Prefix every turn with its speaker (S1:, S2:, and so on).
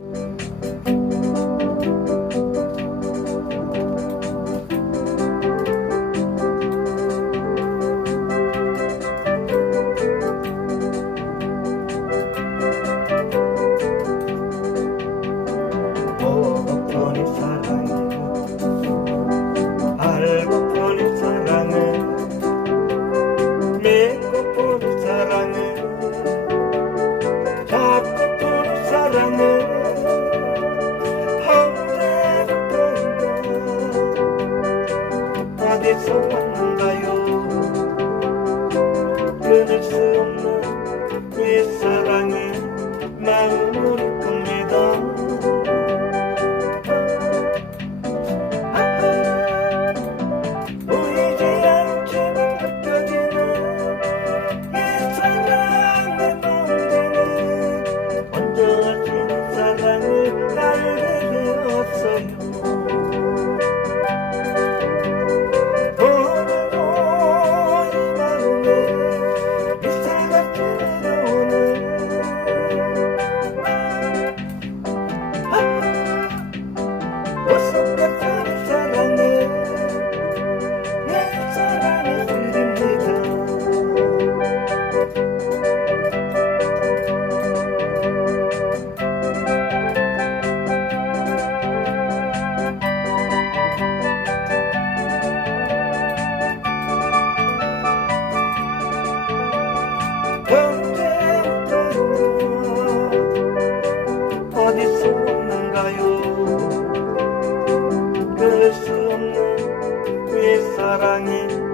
S1: Thank you. 사랑인가요? 뺄수 없는 왜 사랑이